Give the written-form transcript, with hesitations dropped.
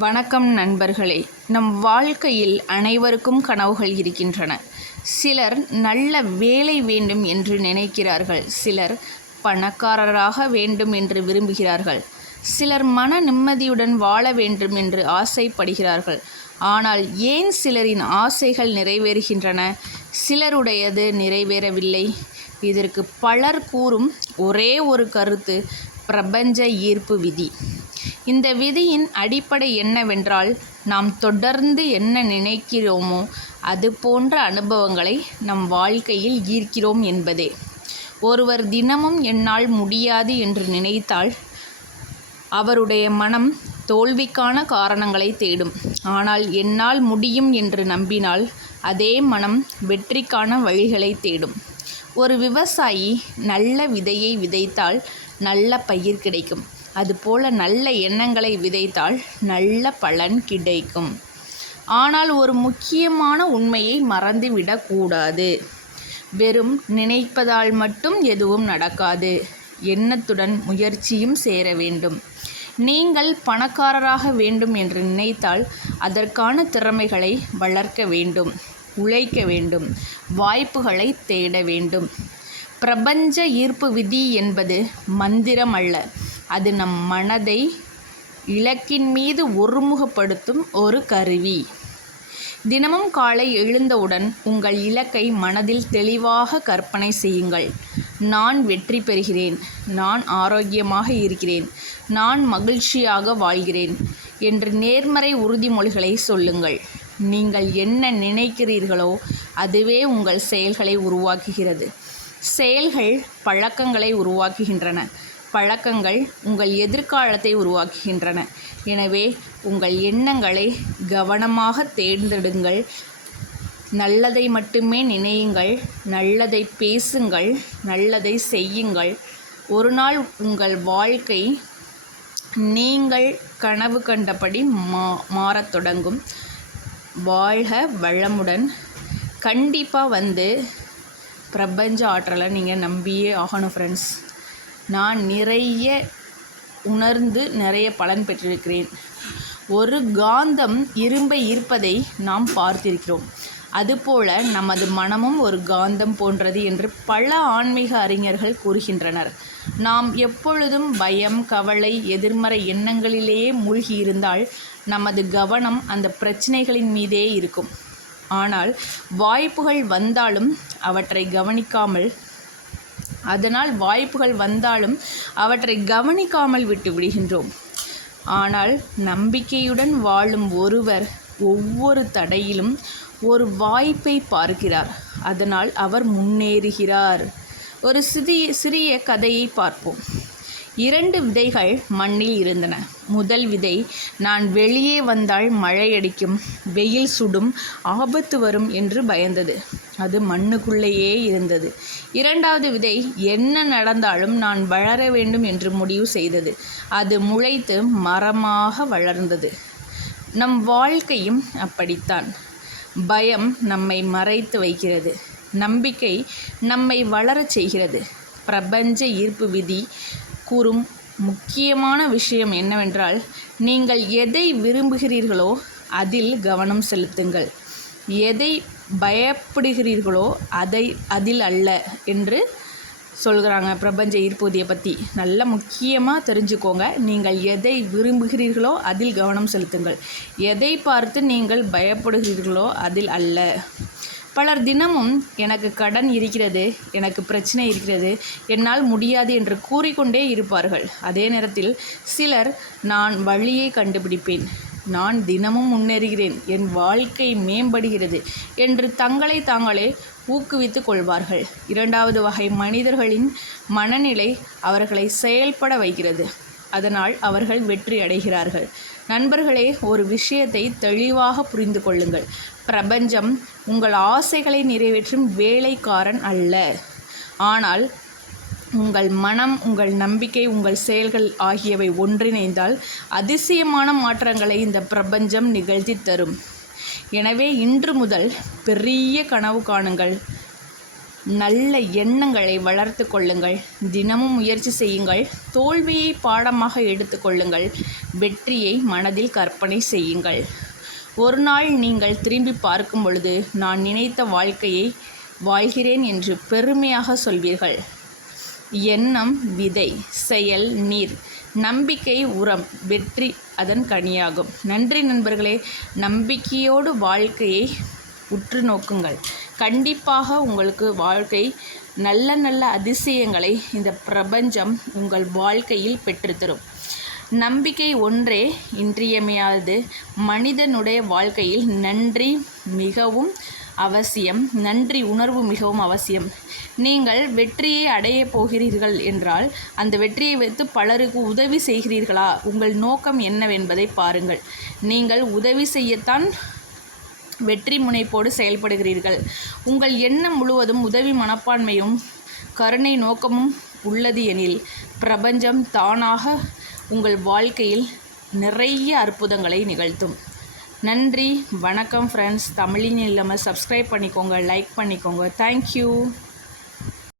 வணக்கம் நண்பர்களே. நம் வாழ்க்கையில் அனைவருக்கும் கனவுகள் இருக்கின்றன. சிலர் நல்ல வேலை வேண்டும் என்று நினைக்கிறார்கள். சிலர் பணக்காரராக வேண்டும் என்று விரும்புகிறார்கள். சிலர் மன நிம்மதியுடன் வாழ வேண்டும் என்று ஆசைப்படுகிறார்கள். ஆனால் ஏன் சிலரின் ஆசைகள் நிறைவேறுகின்றன, சிலருடையது நிறைவேறவில்லை? இதற்கு பலர் கூறும் ஒரே ஒரு கருத்து, பிரபஞ்ச ஈர்ப்பு விதி. இந்த விதியின் அடிப்படை என்னவென்றால், நாம் தொடர்ந்து என்ன நினைக்கிறோமோ அது போன்ற அனுபவங்களை நம் வாழ்க்கையில் ஈர்க்கிறோம் என்பதே. ஒருவர் தினமும் என்னால் முடியாது என்று நினைத்தால் அவருடைய மனம் தோல்விக்கான காரணங்களை தேடும். ஆனால் என்னால் முடியும் என்று நம்பினால் அதே மனம் வெற்றிக்கான வழிகளை தேடும். ஒரு விவசாயி நல்ல விதையை விதைத்தால் நல்ல பயிர் கிடைக்கும். அதுபோல நல்ல எண்ணங்களை விதைத்தால் நல்ல பலன் கிடைக்கும். ஆனால் ஒரு முக்கியமான உண்மையை மறந்துவிடக்கூடாது. வெறும் நினைப்பதால் மட்டும் எதுவும் நடக்காது. எண்ணத்துடன் முயற்சியும் சேர வேண்டும். நீங்கள் பணக்காரராக வேண்டும் என்று நினைத்தால் அதற்கான திறமைகளை வளர்க்க வேண்டும், உழைக்க வேண்டும், வாய்ப்புகளை தேட வேண்டும். பிரபஞ்ச ஈர்ப்பு விதி என்பது மந்திரம் அல்ல. அது நம் மனதை இலக்கின் மீது ஒருமுகப்படுத்தும் ஒரு கருவி. தினமும் காலை எழுந்தவுடன் உங்கள் இலக்கை மனதில் தெளிவாக கற்பனை செய்யுங்கள். நான் வெற்றி பெறுகிறேன், நான் ஆரோக்கியமாக இருக்கிறேன், நான் மகிழ்ச்சியாக வாழ்கிறேன் என்று நேர்மறை உறுதிமொழிகளை சொல்லுங்கள். நீங்கள் என்ன நினைக்கிறீர்களோ அதுவே உங்கள் செயல்களை உருவாக்குகிறது. செயல்கள் பழக்கங்களை உருவாக்குகின்றன. பழக்கங்கள் உங்கள் எதிர்காலத்தை உருவாக்குகின்றன. எனவே உங்கள் எண்ணங்களை கவனமாக தேர்ந்தெடுங்கள். நல்லதை மட்டுமே நினையுங்கள், நல்லதை பேசுங்கள், நல்லதை செய்யுங்கள். ஒரு நாள் உங்கள் வாழ்க்கை நீங்கள் கனவு கண்டபடி மாறத் தொடங்கும். வாழ்க வளமுடன். கண்டிப்பாக பிரபஞ்ச ஆற்றலை நீங்கள் நம்பியே ஆகணும் ஃப்ரெண்ட்ஸ். நான் நிறைய உணர்ந்து நிறைய பலன் பெற்றிருக்கிறேன். ஒரு காந்தம் இரும்பை ஈர்ப்பதை நாம் பார்த்திருக்கிறோம். அதுபோல நமது மனமும் ஒரு காந்தம் போன்றது என்று பல ஆன்மீக அறிஞர்கள் கூறுகின்றனர். நாம் எப்பொழுதும் பயம், கவலை, எதிர்மறை எண்ணங்களிலேயே மூழ்கியிருந்தால் நமது கவனம் அந்த பிரச்சனைகளின் மீதே இருக்கும். ஆனால் வாய்ப்புகள் வந்தாலும் அவற்றை கவனிக்காமல் விட்டு விடுகின்றோம். ஆனால் நம்பிக்கையுடன் வாழும் ஒருவர் ஒவ்வொரு தடையிலும் ஒரு வாய்ப்பை பார்க்கிறார். அதனால் அவர் முன்னேறுகிறார். ஒரு சிறிய கதையை பார்ப்போம். 2 விதைகள் மண்ணில் இருந்தன. முதல் விதை, நான் வெளியே வந்தால் மழை அடிக்கும், வெயில் சுடும், ஆபத்து வரும் என்று பயந்தது. அது மண்ணுக்குள்ளேயே இருந்தது. 2வது விதை, என்ன நடந்தாலும் நான் வளர வேண்டும் என்று முடிவு செய்தது. அது முளைத்து மரமாக வளர்ந்தது. நம் வாழ்க்கையும் அப்படித்தான். பயம் நம்மை மறைத்து வைக்கிறது. நம்பிக்கை நம்மை வளரச் செய்கிறது. பிரபஞ்ச ஈர்ப்பு விதி கூறும் முக்கியமான விஷயம் என்னவென்றால், நீங்கள் எதை விரும்புகிறீர்களோ அதில் கவனம் செலுத்துங்கள். எதை பயப்படுகிறீர்களோ அதில் அல்ல என்று சொல்கிறாங்க பிரபஞ்ச ஈர்ப்பு விதியை பற்றி. நல்ல முக்கியமாக தெரிஞ்சுக்கோங்க. நீங்கள் எதை விரும்புகிறீர்களோ அதில் கவனம் செலுத்துங்கள். எதை பார்த்து நீங்கள் பயப்படுகிறீர்களோ அதில் அல்ல. பலர் தினமும் எனக்கு கடன் இருக்கிறது, எனக்கு பிரச்சனை இருக்கிறது, என்னால் முடியாது என்று கூறிக்கொண்டே இருப்பார்கள். அதே நேரத்தில் சிலர் நான் வழியை கண்டுபிடிப்பேன், நான் தினமும் முன்னேறுகிறேன், என் வாழ்க்கை மேம்படுகிறது என்று தங்களை தாங்களே ஊக்குவித்து கொள்வார்கள். 2வது வகை மனிதர்களின் மனநிலை அவர்களை செயல்பட வைக்கிறது. அதனால் அவர்கள் வெற்றி அடைகிறார்கள். நண்பர்களே, ஒரு விஷயத்தை தெளிவாக புரிந்து கொள்ளுங்கள். பிரபஞ்சம் உங்கள் ஆசைகளை நிறைவேற்றும் வேலைக்காரன் அல்ல. ஆனால் உங்கள் மனம், உங்கள் நம்பிக்கை, உங்கள் செயல்கள் ஆகியவை ஒன்றிணைந்தால் அதிசயமான மாற்றங்களை இந்த பிரபஞ்சம் நிகழ்த்தி தரும். எனவே இன்று முதல் பெரிய கனவு காணுங்கள். நல்ல எண்ணங்களை வளர்த்து கொள்ளுங்கள். தினமும் முயற்சி செய்யுங்கள். தோல்வியை பாடமாக எடுத்துக்கொள்ளுங்கள். வெற்றியை மனதில் கற்பனை செய்யுங்கள். ஒரு நாள் நீங்கள் திரும்பி பார்க்கும் பொழுது நான் நினைத்த வாழ்க்கையை வாழ்கிறேன் என்று பெருமையாக சொல்வீர்கள். எண்ணம் விதை, செயல் நீர், நம்பிக்கை உரம், வெற்றி அதன் கனியாகும். நன்றி நண்பர்களே. நம்பிக்கையோடு வாழ்க்கையை உற்று நோக்குங்கள். கண்டிப்பாக உங்களுக்கு வாழ்க்கை நல்ல நல்ல அதிசயங்களை இந்த பிரபஞ்சம் உங்கள் வாழ்க்கையில் பெற்றுத்தரும். நம்பிக்கை ஒன்றே இன்றியமையாதது. மனிதனுடைய வாழ்க்கையில் நன்றி மிகவும் அவசியம். நன்றி உணர்வு மிகவும் அவசியம். நீங்கள் வெற்றியை அடையப் போகிறீர்கள் என்றால் அந்த வெற்றியை வைத்து பலருக்கு உதவி செய்கிறீர்களா? உங்கள் நோக்கம் என்னவென்பதை பாருங்கள். நீங்கள் உதவி செய்யத்தான் வெற்றி முனைப்போடு செயல்படுகிறீர்கள். உங்கள் எண்ணம் முழுவதும் உதவி மனப்பான்மையும் கருணை நோக்கமும் உள்ளது எனில் பிரபஞ்சம் தானாக உங்கள் வாழ்க்கையில் நிறைய அற்புதங்களை நிகழ்த்தும். நன்றி, வணக்கம் ஃப்ரெண்ட்ஸ். தமிழின் இல்லாமல் சப்ஸ்கிரைப் பண்ணிக்கோங்க, லைக் பண்ணிக்கோங்க. தேங்க்யூ.